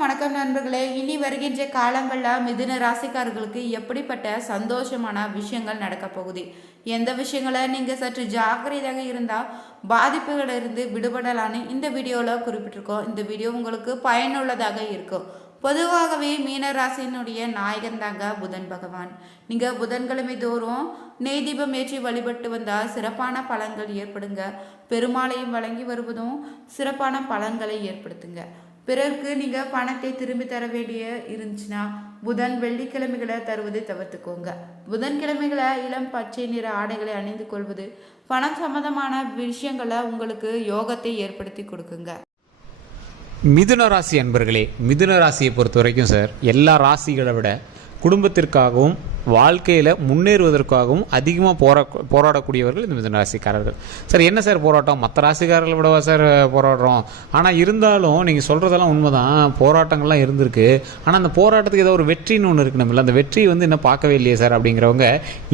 வணக்கம் நண்பர்களே. இனி வருகின்ற காலங்களில் மிதுன ராசிக்காரர்களுக்கு எப்படிப்பட்ட சந்தோஷமான விஷயங்கள் நடக்க போகுது, எந்த விஷயங்களை நீங்கள் சற்று ஜாக்கிரதையாக இருந்தால் பாதிப்புகளிலிருந்து விடுபடலான்னு இந்த வீடியோவில் குறிப்பிட்டிருக்கோம். இந்த வீடியோ உங்களுக்கு பயனுள்ளதாக இருக்கும். பொதுவாகவே மீன ராசியினுடைய நாயகன் தாங்க புதன் பகவான். நீங்கள் புதன்கிழமை தோறும் நெய் தீபம் ஏற்றி வழிபட்டு வந்தால் சிறப்பான பலன்கள் ஏற்படுங்க. பெருமாளையும் வழங்கி வருவதும் சிறப்பான பலன்களை ஏற்படுத்துங்க. பிறருக்கு நீங்கள் பணத்தை திரும்பி தர வேண்டிய இருந்துச்சுன்னா புதன் வெள்ளிக்கிழமைகளை தருவதை தவிர்த்துக்கோங்க. புதன்கிழமைகளை இளம் பச்சை நிற ஆடைகளை அணிந்து கொள்வது பணம் சம்பந்தமான விஷயங்களை உங்களுக்கு யோகத்தை ஏற்படுத்தி கொடுக்குங்க. மிதுன ராசி அன்பர்களே, மிதுன ராசியை பொறுத்த வரைக்கும் சார், எல்லா ராசிகளை விட குடும்பத்திற்காகவும் வாழ்க்கையில் முன்னேறுவதற்காகவும் அதிகமாக போராடக்கூடியவர்கள் இந்த மிதுன ராசிக்காரர்கள். சார் என்ன சார் போராட்டம், மற்ற ராசிக்காரர்களை விடவா சார் போராடுறோம்? ஆனால் இருந்தாலும் நீங்கள் சொல்கிறதெல்லாம் உண்மைதான், போராட்டங்கள்லாம் இருந்திருக்கு. ஆனால் அந்த போராட்டத்துக்கு ஏதோ ஒரு வெற்றின்னு ஒன்று இருக்கு நம்மள. அந்த வெற்றி இன்னும் பார்க்கவே இல்லையே சார் அப்படிங்கிறவங்க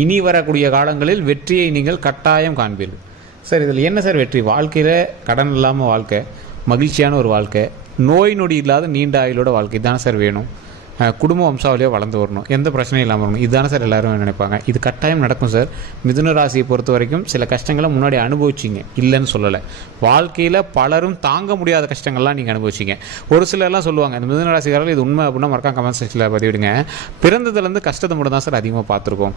இனி வரக்கூடிய காலங்களில் வெற்றியை நீங்கள் கட்டாயம் காண்பீர்கள். சார் இதில் என்ன சார் வெற்றி? வாழ்க்கையில் கடன் இல்லாமல் வாழ்க்கை, மகிழ்ச்சியான ஒரு வாழ்க்கை, நோய் நொடி இல்லாத நீண்ட ஆயுளோட வாழ்க்கை தானே சார் வேணும். குடும்ப வம்சாவளியாக வளர்ந்து வரணும், எந்த பிரச்சனையும் இல்லாமல் வரணும், இதுதானே சார் எல்லோரும் நினைப்பாங்க. இது கட்டாயம் நடக்கும் சார். மிதுன ராசியை பொறுத்த வரைக்கும் சில கஷ்டங்களை முன்னாடி அனுபவிச்சிங்க, இல்லைன்னு சொல்லலை. வாழ்க்கையில் பலரும் தாங்க முடியாத கஷ்டங்கள்லாம் நீங்கள் அனுபவிச்சிங்க. ஒரு சிலர்லாம் சொல்லுவாங்க, இந்த மிதுன ராசிக்காரர்கள் இது உண்மை அப்படின்னா மறக்காம கமெண்ட் செக்ஷனில் பதிவிடுங்க. பிறந்ததுலேருந்து கஷ்டத்தை மட்டும் தான் சார் அதிகமாக பார்த்துருக்கோம்.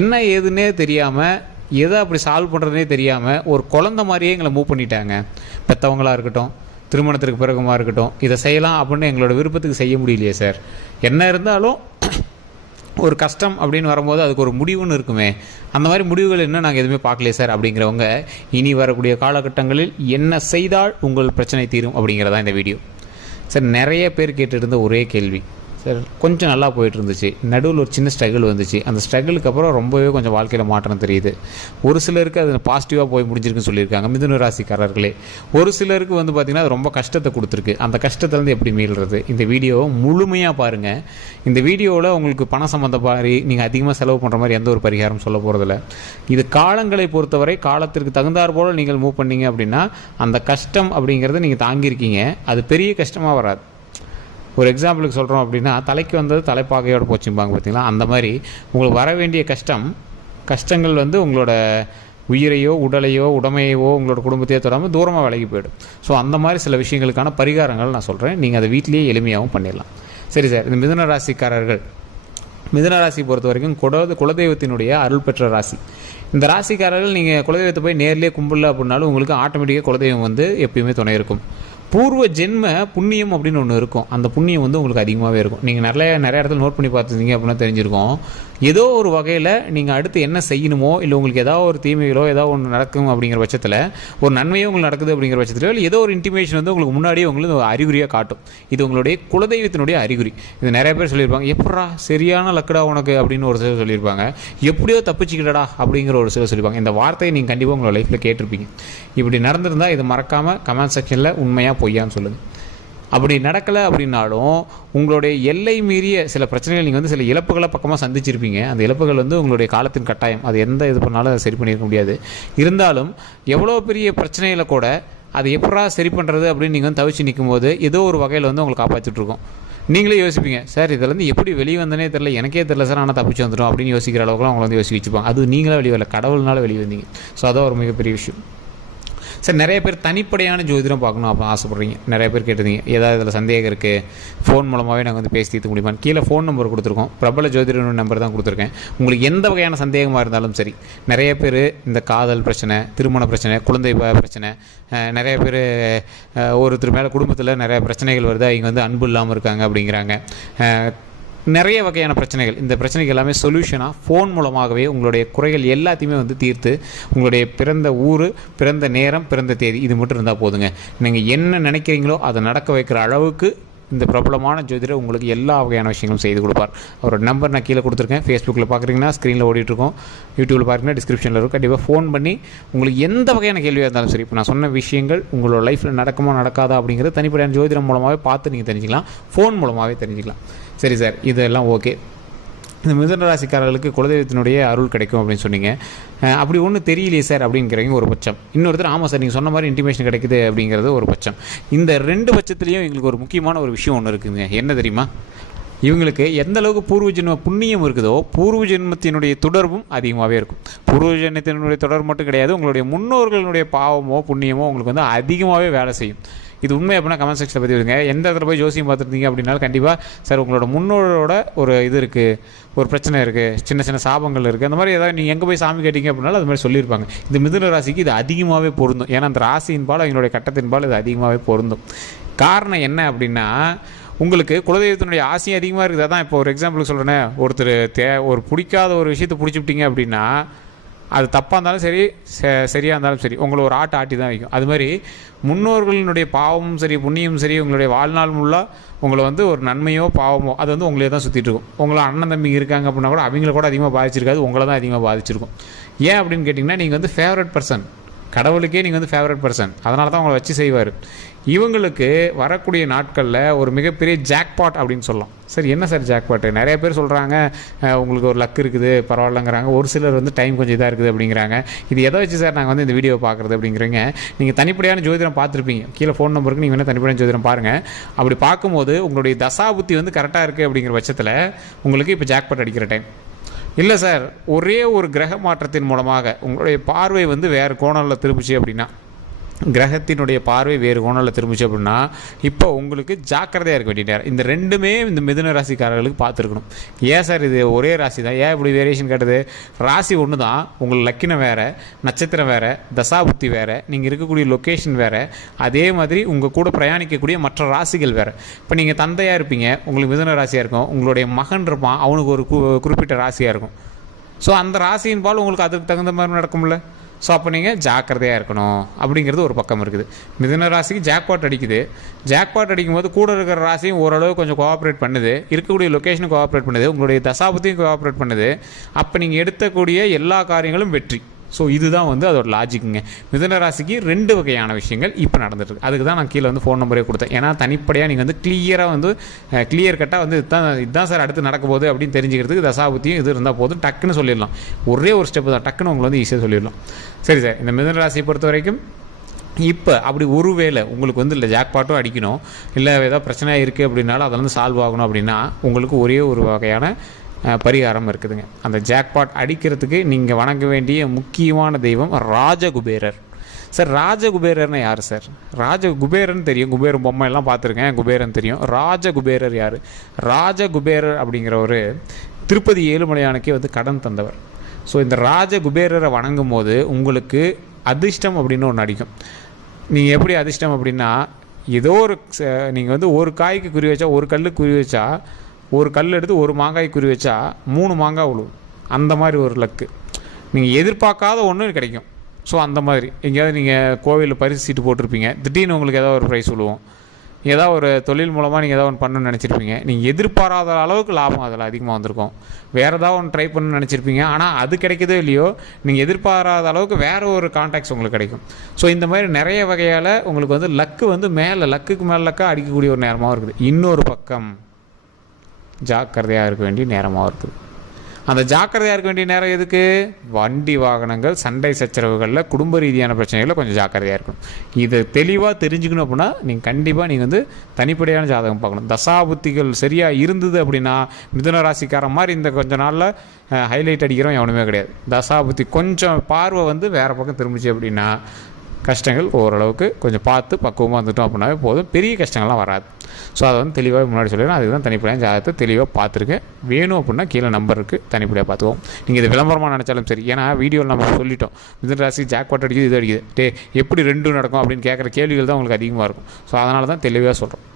என்ன ஏதுன்னே தெரியாமல், எதை அப்படி சால்வ் பண்ணுறதுனே தெரியாமல் ஒரு குழந்தை மாதிரியே எங்களை மூவ் பண்ணிட்டாங்க. பெற்றவங்களாக இருக்கட்டும், திருமணத்திற்கு பிறகுமா இருக்கட்டும், இதை செய்யலாம் அப்படின்னு எங்களோட விருப்பத்துக்கு செய்ய முடியலையே சார். என்ன இருந்தாலும் ஒரு கஷ்டம் அப்படின்னு வரும்போது அதுக்கு ஒரு முடிவுன்னு இருக்குமே, அந்த மாதிரி முடிவுகள் என்ன நாங்கள் எதுவுமே பார்க்கலையே சார் அப்படிங்கிறவங்க இனி வரக்கூடிய காலகட்டங்களில் என்ன செய்தால் உங்கள் பிரச்சனை தீரும் அப்படிங்கிறதான் இந்த வீடியோ. சார் நிறைய பேர் கேட்டுருந்த ஒரே கேள்வி, சார் கொஞ்சம் நல்லா போயிட்டு இருந்துச்சு, நடுவில் ஒரு சின்ன ஸ்ட்ரகிள் வந்துச்சு, அந்த ஸ்ட்ரகிளுக்கு அப்புறம் ரொம்பவே கொஞ்சம் வாழ்க்கையில் மாற்றம் தெரியுது. ஒரு சிலருக்கு அது பாசிட்டிவாக போய் முடிஞ்சிருக்குன்னு சொல்லியிருக்காங்க மிதுன ராசிக்காரர்களே. ஒரு சிலருக்கு பார்த்திங்கன்னா அது ரொம்ப கஷ்டத்தை கொடுத்துருக்கு. அந்த கஷ்டத்துலேருந்து எப்படி மீள்றது? இந்த வீடியோவை முழுமையாக பாருங்கள். இந்த வீடியோவில் உங்களுக்கு பணம் சம்மந்த மாதிரி நீங்கள் அதிகமாக செலவு பண்ணுற மாதிரி எந்த ஒரு பரிகாரம் சொல்ல போகிறதில்ல. இது காலங்களை பொறுத்தவரை காலத்திற்கு தகுந்தாற் போல் நீங்கள் மூவ் பண்ணீங்க அப்படின்னா அந்த கஷ்டம் அப்படிங்கிறத நீங்கள் தாங்கியிருக்கீங்க, அது பெரிய கஷ்டமாக வராது. ஒரு எக்ஸாம்பிளுக்கு சொல்கிறோம் அப்படின்னா, தலைக்கு வந்தது தலைப்பாகையோடு போச்சும்பாங்க பார்த்தீங்களா, அந்த மாதிரி உங்களுக்கு வர வேண்டிய கஷ்டங்கள் உங்களோட உயிரையோ உடலையோ உடமையோ உங்களோட குடும்பத்தையோ தொடாமல் தூரமாக விலகி போயிடும். ஸோ அந்த மாதிரி சில விஷயங்களுக்கான பரிகாரங்கள் நான் சொல்கிறேன், நீங்கள் அதை வீட்டிலேயே எளிமையாகவும் பண்ணிடலாம். சரி சார், இந்த மிதுன ராசிக்காரர்கள், மிதுன ராசி பொறுத்த வரைக்கும் குலதெய்வத்தினுடைய அருள் பெற்ற ராசி. இந்த ராசிக்காரர்கள் நீங்கள் குலதெய்வத்தை போய் நேர்லேயே கும்பிடல அப்படின்னாலும் உங்களுக்கு ஆட்டோமேட்டிக்காக குலதெய்வம் எப்பயுமே துணை இருக்கும். பூர்வ ஜென்ம புண்ணியம் அப்படின்னு ஒன்று இருக்கும், அந்த புண்ணியம் உங்களுக்கு அதிகமாகவே இருக்கும். நீங்கள் நிறைய இடத்துல நோட் பண்ணி பார்த்துருந்தீங்க அப்படின்னா தெரிஞ்சிருக்கும். ஏதோ ஒரு வகையில் நீங்கள் அடுத்து என்ன செய்யணுமோ, இல்லை உங்களுக்கு ஏதாவது ஒரு தீமைகளோ ஏதோ ஒன்று நடக்கும் அப்படிங்கிற பட்சத்தில், ஒரு நன்மையோ உங்களுக்கு நடக்குது அப்படிங்கிற பட்சத்தில், இல்லை ஏதோ ஒரு இன்டிமேஷன் உங்களுக்கு முன்னாடியே உங்களுக்கு அறிகுறியாக காட்டும். இது உங்களுடைய குலதெய்வத்தினுடைய அறிகுறி. இது நிறைய பேர் சொல்லியிருப்பாங்க, எப்படா சரியான லக்கடா உனக்கு அப்படின்னு ஒரு சிலர் சொல்லியிருப்பாங்க, எப்படியோ தப்பிச்சுக்கிட்டடா அப்படிங்கிற ஒரு சிலர் சொல்லியிருப்பாங்க. இந்த வார்த்தையை நீங்கள் கண்டிப்பாக உங்களோட லைஃப்பில் கேட்டிருப்பீங்க. இப்படி நடந்திருந்தால் இது மறக்காமல் கமெண்ட் செக்ஷனில் உண்மையாக பொய்யான்னு சொல்லுங்கள். அப்படி நடக்கலை அப்படின்னாலும் உங்களுடைய எல்லை மீறிய சில பிரச்சனைகள் நீங்கள் சில இழப்புகளை பக்கமாக சந்திச்சிருப்பீங்க. அந்த இழப்புகள் உங்களுடைய காலத்தின் கட்டாயம், அது எந்த இது பண்ணாலும் அதை சரி பண்ணியிருக்க முடியாது. இருந்தாலும் எவ்வளோ பெரிய பிரச்சனைகளை கூட அதை எப்படா சரி பண்ணுறது அப்படின்னு நீங்கள் தவிச்சு நிற்கும் போது ஏதோ ஒரு வகையில் உங்களை காப்பாற்றிட்டுருக்கோம். நீங்களே யோசிப்பீங்க, சார் இதில் எப்படி வெளியே வந்தனே தெரில, எனக்கே தெரில சார், ஆனால் தப்பிச்சு வந்துடும் அப்படின்னு யோசிக்கிற அளவுக்குலாம் அவங்கள யோசிச்சு வச்சுப்பாங்க. அது நீங்களே வெளியே வரல, கடவுள்னால வெளியே வந்தீங்க. ஸோ அதான் ஒரு மிகப்பெரிய விஷயம். சார் நிறைய பேர் தனிப்படையான ஜோதிடம் பார்க்கணும் அப்போ ஆசைப்பட்றீங்க. நிறைய பேர் கேட்டிருந்தீங்க, ஏதாவது இதில் சந்தேகம் இருக்குது, ஃபோன் மூலமாகவே நாங்கள் பேசி தீர்த்து முடியுமா. கீழே ஃபோன் நம்பர் கொடுத்துருக்கோம், பிரபல ஜோதிட நம்பர் தான் கொடுத்துருக்கேன். உங்களுக்கு எந்த வகையான சந்தேகமாக இருந்தாலும் சரி. நிறைய பேர் இந்த காதல் பிரச்சனை, திருமண பிரச்சனை, குழந்தை பிரச்சனை, நிறைய பேர் ஒருத்தர் மேலே குடும்பத்தில் நிறைய பிரச்சனைகள் வருது, இங்கே அன்பு இல்லாமல் இருக்காங்க அப்படிங்கிறாங்க. நிறைய வகையான பிரச்சனைகள், இந்த பிரச்சனைகள் எல்லாமே சொல்யூஷனாக ஃபோன் மூலமாகவே உங்களுடைய குறைகள் எல்லாத்தையுமே தீர்த்து, உங்களுடைய பிறந்த ஊர், பிறந்த நேரம், பிறந்த தேதி இது மட்டும் இருந்தால் போதுங்க. நீங்கள் என்ன நினைக்கிறீங்களோ அதை நடக்க வைக்கிற அளவுக்கு இந்த பிரபலமான ஜோதிடர் உங்களுக்கு எல்லா வகையான விஷயங்களும் செய்து கொடுப்பார். அவரோட நம்பர் நான் கீழே கொடுத்துருக்கேன். ஃபேஸ்புக்கில் பார்க்குறீங்கன்னா ஸ்க்ரீனில் ஓடிட்டுருக்கோம், யூடியூப்பில் பார்க்குறீங்கன்னா டிஸ்கிரிப்ஷனில் இருக்கும். கண்டிப்பாக ஃபோன் பண்ணி உங்களுக்கு எந்த வகையான கேள்வியாக இருந்தாலும் சரி, இப்போ நான் சொன்ன விஷயங்கள் உங்களோட லைஃப்பில் நடக்குமா நடக்காதா அப்படிங்கிறது தனிப்படையான ஜோதிடம் மூலமாகவே பார்த்து நீங்கள் தெரிஞ்சுக்கலாம், ஃபோன் மூலமாகவே தெரிஞ்சுக்கலாம். சரி சார், இதெல்லாம் ஓகே. இந்த மிதுன ராசிக்காரர்களுக்கு குலதெய்வத்தினுடைய அருள் கிடைக்கும் அப்படின்னு சொன்னீங்க. அப்படி ஒன்றும் தெரியலையே சார் அப்படிங்கிறவங்க ஒரு பட்சம். இன்னொருத்தர் ஆமாம் சார் நீங்கள் சொன்ன மாதிரி இன்டிமேஷன் கிடைக்குது அப்படிங்கிறது ஒரு பட்சம். இந்த 2 பட்சத்துலேயும் எங்களுக்கு ஒரு முக்கியமான ஒரு விஷயம் ஒன்று இருக்குதுங்க. என்ன தெரியுமா? இவங்களுக்கு எந்த அளவுக்கு பூர்வ ஜென்ம புண்ணியம் இருக்குதோ பூர்வ ஜென்மத்தினுடைய தொடர்பும் அதிகமாகவே இருக்கும். பூர்வ ஜென்மத்தினுடைய தொடர்பு மட்டும் கிடையாது, உங்களுடைய முன்னோர்களுடைய பாவமோ புண்ணியமோ உங்களுக்கு வந்து அதிகமாகவே வேலை செய்யும். இது உண்மை அப்படின்னா கமெண்ட் செக்ஷனில் பற்றி விடுங்க. எந்த இடத்துல போய் ஜோசியம் பார்த்துருந்தீங்க அப்படின்னாலும் கண்டிப்பாக சார் உங்களோட முன்னோரோட ஒரு இது இருக்குது, ஒரு பிரச்சனை இருக்குது, சின்ன சின்ன சாபங்கள் இருக்குது, அந்த மாதிரி ஏதாவது நீங்கள் எங்கே போய் சாமி கேட்டீங்க அப்படின்னாலும் அது மாதிரி சொல்லியிருப்பாங்க. இந்த மிதுன ராசிக்கு இது அதிகமாகவே பொருந்தும். ஏன்னா அந்த ராசியின்பால் அவங்களுடைய கட்டத்தின்பால் இது அதிகமாகவே பொருந்தும். காரணம் என்ன அப்படின்னா உங்களுக்கு குலதெய்வத்தினுடைய ஆசையும் அதிகமாக இருக்குது. அதான் இப்போ ஒரு எக்ஸாம்பிளுக்கு சொல்கிறேன்னே, ஒருத்தர் ஒரு பிடிக்காத ஒரு விஷயத்தை பிடிச்சிவிட்டீங்க அப்படின்னா அது தப்பாக இருந்தாலும் சரி சரியாக இருந்தாலும் சரி உங்களை ஒரு ஆட்டி தான் வைக்கும். அது மாதிரி முன்னோர்களினுடைய பாவமும் சரி புண்ணியமும் சரி உங்களுடைய வாழ்நாள் முள்ளாக உங்களை வந்து ஒரு நன்மையோ பாவமோ அது வந்து உங்களே தான் சுற்றிட்டு இருக்கும். உங்களை அண்ணன் தம்பி இருக்காங்க அப்படின்னா கூட அவங்கள கூட அதிகமாக பாதிச்சிருக்காது, உங்களை தான் அதிகமாக பாதிச்சிருக்கும். ஏன் அப்படின்னு கேட்டிங்கன்னா நீங்கள் வந்து ஃபேவரட் பர்சன், கடவுளுக்கே நீங்கள் வந்து ஃபேவரட் பர்சன், அதனால தான் உங்களை வச்சு செய்வார். இவங்களுக்கு வரக்கூடிய நாட்களில் ஒரு மிகப்பெரிய ஜாக்பாட் அப்படின்னு சொல்லலாம். சரி என்ன சார் ஜாக்பாட்டு? நிறைய பேர் சொல்கிறாங்க உங்களுக்கு ஒரு லக் இருக்குது பரவாயில்லங்கிறாங்க, ஒரு சிலர் வந்து டைம் கொஞ்சம் இதாக இருக்குது அப்படிங்கிறாங்க. இது எதை வச்சு சார் நாங்கள் வந்து இந்த வீடியோ பார்க்குறது அப்படிங்கிறீங்க. நீங்கள் தனிப்படையான ஜோதிடம் பார்த்துருப்பீங்க, கீழே ஃபோன் நம்பருக்கு நீங்கள் வேணால் தனிப்படையான ஜோதிடம் பாருங்கள். அப்படி பார்க்கும்போது உங்களுடைய தசாபுத்தி வந்து கரெக்டாக இருக்குது அப்படிங்கிற பட்சத்தில் உங்களுக்கு இப்போ ஜாக்பாட் அடிக்கிற டைம் இல்லை சார். ஒரே ஒரு கிரக மாற்றத்தின் மூலமாக உங்களுடைய பார்வை வந்து வேறு கோணலில் திரும்பிச்சு அப்படின்னா, கிரகத்தினுடைய பார்வை வேறு கோணலில் திரும்பிச்சு அப்படின்னா இப்போ உங்களுக்கு ஜாக்கிரதையாக இருக்க வேண்டிய நேரம். இந்த 2மே இந்த மிதுன ராசிக்காரர்களுக்கு பார்த்துருக்கணும். ஏன் சார் இது ஒரே ராசி தான், ஏன் இப்படி வேரியேஷன் காட்டுது? ராசி ஒன்று தான், உங்களுக்கு லக்கினம் வேறு, நட்சத்திரம் வேறு, தசாபுத்தி வேறு, நீங்கள் இருக்கக்கூடிய லொக்கேஷன் வேறு, அதே மாதிரி உங்கள் கூட பிரயாணிக்கக்கூடிய மற்ற ராசிகள் வேறு. இப்போ நீங்கள் தந்தையாக இருப்பீங்க, உங்களுக்கு மிதுன ராசியாக இருக்கும், உங்களுடைய மகன் இருப்பான், அவனுக்கு ஒரு குறிப்பிட்ட ராசியாக இருக்கும். ஸோ அந்த ராசியின் பால் உங்களுக்கு அதுக்கு தகுந்த மாதிரி நடக்கும்ல. ஸோ அப்போ நீங்கள் ஜாக்கிரதையாக இருக்கணும் அப்படிங்கிறது ஒரு பக்கம் இருக்குது. மிதுன ராசிக்கு ஜாக்பாட் அடிக்குது. ஜாக்பாட் அடிக்கும்போது கூட இருக்கிற ராசியும் ஓரளவு கொஞ்சம் கோஆப்ரேட் பண்ணுது, இருக்கக்கூடிய லொக்கேஷனும் கோஆப்ரேட் பண்ணுது, உங்களுடைய தசாபத்தியும் கோஆப்ரேட் பண்ணுது. அப்போ நீங்கள் எடுக்கக்கூடிய எல்லா காரியங்களும் வெற்றி. ஸோ இதுதான் வந்து அதோட லாஜிக்குங்க. மிதுன ராசிக்கு 2 வகையான விஷயங்கள் இப்போ நடந்துட்டுருக்கு. அதுக்கு தான் நான் கீழே வந்து ஃபோன் நம்பரே கொடுத்தேன். ஏன்னா தனிப்படையாக நீங்கள் வந்து கிளியர் கட்டாக வந்து இதுதான் சார் அடுத்து நடக்க போகுது அப்படின்னு தெரிஞ்சுக்கிறதுக்கு தசாபுத்தியும் இது இருந்தால் போதும், டக்குன்னு சொல்லிடலாம். ஒரே ஒரு ஸ்டெப்பு தான், டக்குன்னு உங்களை வந்து ஈஸியாக சொல்லிடலாம். சரி சார், இந்த மிதுன ராசியை பொறுத்த வரைக்கும் இப்போ அப்படி ஒருவேளை உங்களுக்கு வந்து இல்லை ஜாக்பாட்டும் அடிக்கணும், இல்லை ஏதாவது பிரச்சனையாக இருக்குது அப்படின்னாலும் அதில் வந்து சால்வ் ஆகணும் அப்படின்னா உங்களுக்கு ஒரே ஒரு வகையான பரிகாரம் இருக்குதுங்க. அந்த ஜாக்பாட் அடிக்கிறதுக்கு நீங்கள் வணங்க வேண்டிய முக்கியமான தெய்வம் ராஜகுபேரர். சார் ராஜகுபேரர்னு யார் சார்? ராஜகுபேரன் தெரியும், குபேரன் பொம்மை எல்லாம் பார்த்துருக்கேன், குபேரன் தெரியும். ராஜகுபேரர் யார்? ராஜகுபேரர் அப்படிங்கிறவர் திருப்பதி ஏழுமலையானுக்கே வந்து கடன் தந்தவர். ஸோ இந்த ராஜகுபேரரை வணங்கும் போது உங்களுக்கு அதிர்ஷ்டம் அப்படின்னு ஒன்று அடிக்கும். நீங்கள் எப்படி அதிர்ஷ்டம் அப்படின்னா, ஏதோ ஒரு நீங்கள் வந்து ஒரு காய்க்கு குறி வச்சா, ஒரு கல்லுக்கு குறி வச்சா, ஒரு கல் எடுத்து ஒரு மாங்காய் குறி வச்சா 3 மாங்காய் விழுவும். அந்த மாதிரி ஒரு லக்கு நீங்கள் எதிர்பார்க்காத ஒன்று கிடைக்கும். ஸோ அந்த மாதிரி எங்கேயாவது நீங்கள் கோவிலில் பரிசு சீட்டு போட்டிருப்பீங்க, திடீர்னு உங்களுக்கு ஏதாவது ஒரு ப்ரைஸ் விழுவோம். ஏதாவது ஒரு தொழில் மூலமாக நீங்கள் ஏதாவது ஒன்று பண்ணணும்னு நினச்சிருப்பீங்க, நீங்கள் எதிர்பாராத அளவுக்கு லாபம் அதில் அதிகமாக வந்திருக்கும். வேறு ஏதாவது ஒன்று ட்ரை பண்ணணும்னு நினச்சிருப்பீங்க, ஆனால் அது கிடைக்கதோ இல்லையோ நீங்கள் எதிர்பாராத அளவுக்கு வேறு ஒரு கான்டாக்ட்ஸ் உங்களுக்கு கிடைக்கும். ஸோ இந்த மாதிரி நிறைய வகையால் உங்களுக்கு வந்து லக்கு வந்து லக்குக்கு மேலே லக்காக அடிக்கக்கூடிய ஒரு நேரமாகவும் இருக்குது. இன்னொரு பக்கம் ஜாக்கிரதையாக இருக்க வேண்டிய நேரமாக இருக்குது. அந்த ஜாக்கிரதையாக இருக்க வேண்டிய நேரம் எதுக்கு? வண்டி வாகனங்கள், சண்டை சச்சரவுகளில், குடும்ப ரீதியான பிரச்சனைகளில் கொஞ்சம் ஜாக்கிரதையாக இருக்கணும். இதை தெளிவாக தெரிஞ்சுக்கணும் அப்படின்னா நீங்கள் கண்டிப்பாக நீங்கள் வந்து தனிப்படையான ஜாதகம் பார்க்கணும். தசாபுத்திகள் சரியாக இருந்தது அப்படின்னா மிதுன ராசிக்காரன் மாதிரி இந்த கொஞ்ச நாளில் ஹைலைட் அடிக்கிறோம் எவனுமே கிடையாது. தசாபுத்தி கொஞ்சம் பார்வை வந்து வேறு பக்கம் திரும்பிச்சு அப்படின்னா கஷ்டங்கள் ஓரளவுக்கு கொஞ்சம் பார்த்து பக்குவமாக வந்துட்டோம் அப்படின்னாவே போதும், பெரிய கஷ்டங்கள்லாம் வராது. ஸோ அதை வந்து தெளிவாக முன்னாடி சொல்லிடுறேன். அதுக்கு தான் தனிப்படையாக ஜாதகத்தை தெளிவாக பார்த்துருக்கேன். வேணும் அப்படின்னா கீழே நம்பர் இருக்குது, தனிப்படையாக பார்த்துவோம். நீங்கள் இது விளம்பரமாக நினச்சாலும் சரி, ஏன்னா வீடியோவில் நம்ம சொல்லிட்டோம் மிதுன ராசி ஜாக்பாட் அடிக்குது, இது அடிக்குது, எப்படி 2 நடக்கும் அப்படின்னு கேட்குற கேள்விகள் தான் உங்களுக்கு அதிகமாக இருக்கும். ஸோ அதனால தான் தெளிவாக சொல்கிறோம்.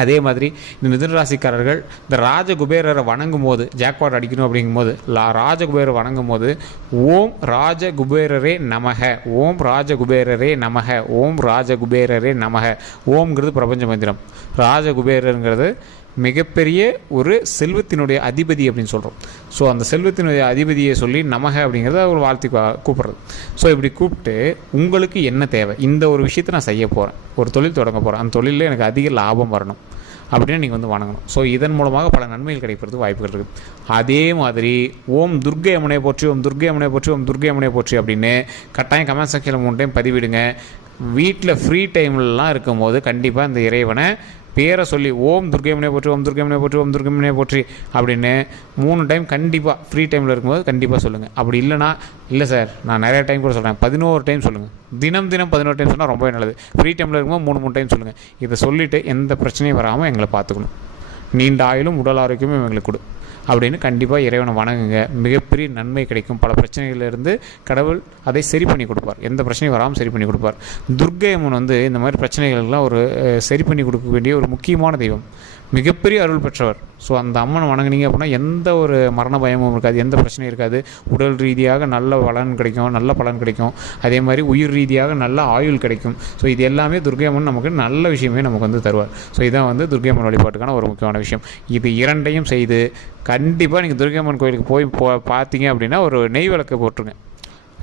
அதே மாதிரி இந்த மிதுன ராசிக்காரர்கள் இந்த ராஜகுபேரரை வணங்கும் போது ஜாக்பாட் அடிக்கணும் அப்படிங்கும்போது ராஜகுபேரரை வணங்கும் போது ஓம் ராஜகுபேரரே நமக, ஓம் ராஜகுபேரரே நமக, ஓம் ராஜகுபேரரே நமக. ஓம்ங்கிறது பிரபஞ்ச மந்திரம், ராஜகுபேரருங்கிறது மிகப்பெரிய ஒரு செல்வத்தினுடைய அதிபதி அப்படின்னு சொல்கிறோம். ஸோ அந்த செல்வத்தினுடைய அதிபதியை சொல்லி நமக அப்படிங்கிறத ஒரு வாழ்த்தி கூப்பிட்றது. ஸோ இப்படி கூப்பிட்டு உங்களுக்கு என்ன தேவை, இந்த ஒரு விஷயத்தை நான் செய்ய போகிறேன், ஒரு தொழில் தொடங்க போகிறேன், அந்த தொழிலில் எனக்கு அதிக லாபம் வரணும் அப்படின்னு நீங்கள் வந்து வணங்கணும். ஸோ இதன் மூலமாக பல நன்மைகள் கிடைப்பதற்கு வாய்ப்புகள் இருக்குது. அதே மாதிரி ஓம் துர்க்கை அம்மனை போற்றி, ஓம் துர்க்கை அம்மனை போற்றி, ஓம் துர்க்கை அம்மனை போற்றி அப்படின்னு கட்டாயம் கமெண்ட் செக்ஷனில் 3 டைம் பதிவிடுங்க. வீட்டில் ஃப்ரீ டைம்லலாம் இருக்கும்போது கண்டிப்பாக இந்த இறைவனை பேரை சொல்லி ஓம் துர்க்கைமனை போற்றி, ஓம் துர்க்கைமனை போற்றி, ஓம் துர்க்கைமனை போற்றி அப்படின்னு 3 டைம் கண்டிப்பாக ஃப்ரீ டைமில் இருக்கும்போது கண்டிப்பாக சொல்லுங்கள். அப்படி இல்லைனா, இல்லை சார் நான் நிறைய டைம் கூட சொல்கிறேன், 11 டைம் சொல்லுங்கள். தினம் 11 டைம் சொன்னால் ரொம்பவே நல்லது. ஃப்ரீ டைமில் இருக்கும்போது 3 டைம் சொல்லுங்கள். இதை சொல்லிவிட்டு எந்த பிரச்சனையும் வராமல் எங்களை பார்த்துக்கணும். நீண்ட ஆயுளும் உடல் ஆரோக்கியமும் எங்களுக்கு கொடு அப்படின்னு கண்டிப்பாக இறைவனை வணங்குங்க. மிகப்பெரிய நன்மை கிடைக்கும். பல பிரச்சனைகளிலிருந்து கடவுள் அதை சரி பண்ணி கொடுப்பார். எந்த பிரச்சனையும் வராமல் சரி பண்ணி கொடுப்பார். துர்க்கை அம்மன் வந்து இந்த மாதிரி பிரச்சனைகளுக்கெல்லாம் ஒரு சரி பண்ணி கொடுக்க வேண்டிய ஒரு முக்கியமான தெய்வம், மிகப்பெரிய அருள் பெற்றவர். ஸோ அந்த அம்மனை வணங்குனீங்க அப்படின்னா எந்த ஒரு மரண பயமும் இருக்காது, எந்த பிரச்சனையும் இருக்காது. உடல் ரீதியாக நல்ல பலன் கிடைக்கும், நல்ல பலன் கிடைக்கும். அதே மாதிரி உயிர் ரீதியாக நல்ல ஆயுள் கிடைக்கும். ஸோ இது எல்லாமே துர்க்கை அம்மன் நமக்கு நல்ல விஷயமே நமக்கு வந்து தருவார். ஸோ இதான் வந்து துர்க்கை அம்மன் வழிபாட்டுக்கான ஒரு முக்கியமான விஷயம். இது இரண்டையும் செய்து கண்டிப்பாக நீங்கள் துர்க்கை அம்மன் கோயிலுக்கு போய் பார்த்தீங்க அப்படின்னா ஒரு நெய் விளக்கு போட்டுருங்க.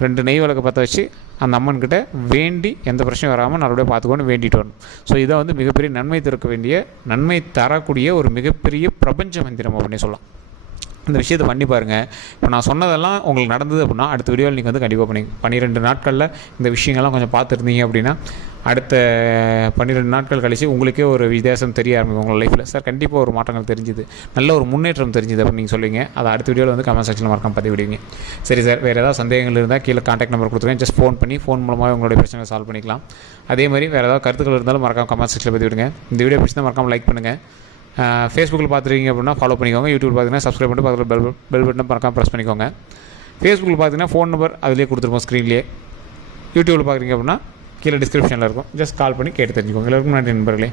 2 நெய் விளக்கு பற்ற வச்சு அந்த அம்மன்கிட்ட வேண்டி எந்த பிரச்சனையும் வராமல் நல்லபடியாக பார்த்துக்கொண்டு வேண்டிட்டு வரணும். ஸோ இதை வந்து மிகப்பெரிய நன்மை தரக்கூடிய ஒரு மிகப்பெரிய பிரபஞ்ச மந்திரம் அப்படின்னு சொல்லலாம். இந்த விஷயத்தை பண்ணி பாருங்கள். இப்போ நான் சொன்னதெல்லாம் உங்களுக்கு நடந்தது அப்படின்னா அடுத்த வீடியோவில் நீங்கள் வந்து கண்டிப்பாக 12 நாட்களில் இந்த விஷயங்கள்லாம் கொஞ்சம் பார்த்துருந்தீங்க அப்படின்னா அடுத்த 12 நாட்கள் கழித்து உங்களுக்கே ஒரு வித்தியாசம் தெரிய ஆரம்பிக்கும் உங்கள் லைஃப்பில். சார் கண்டிப்பாக ஒரு மாற்றங்கள் தெரிஞ்சுது, நல்ல ஒரு முன்னேற்றம் தெரிஞ்சுது அப்படின்னு நீங்கள் சொல்லுவீங்க. அதை அடுத்த வீடியோவில் வந்து கமெண்ட் செக்ஷனில் மறக்காம பதிவிடுவீங்க. சரி சார், வேறு ஏதாவது சந்தேகங்கள் இருந்தால் கீழே கான்டாக்ட் நம்பர் கொடுத்துருக்கேன். ஜஸ்ட் ஃபோன் மூலமாக உங்களுடைய பிரச்சனை சால்வ் பண்ணிக்கலாம். அதே மாதிரி வேறு ஏதாவது கருத்துக்கள் இருந்தாலும் மறக்காம கமெண்ட் செக்ஷனில் பதிவிடுங்க. இந்த வீடியோ பிடிச்சா மறக்காமல் லைக் பண்ணுங்கள். ஃபேஸ்புக்கில் பார்த்துருக்கீங்க அப்படின்னா ஃபாலோ பண்ணிக்கோங்க. யூடியூப் பார்த்தீங்கன்னா சப்ஸ்கிரைப் பண்ணிட்டு பக்கத்தில் பெல் பட்டன் மறக்காம ப்ரெஸ் பண்ணிக்கோங்க. ஃபேஸ்புக்கில் பார்த்தீங்கன்னா ஃபோன் நம்பர் அதிலே கொடுத்துருப்போம் ஸ்க்ரீன்லேயே. யூடியூப்பில் பார்க்குறீங்க அப்படின்னா கீழே டிஸ்கிரிப்ஷனில் இருக்கும். ஜஸ்ட் கால் பண்ணி கேட்டு தெரிஞ்சுக்கோங்க. எல்லாருக்கும் நன்றி நண்பர்களே.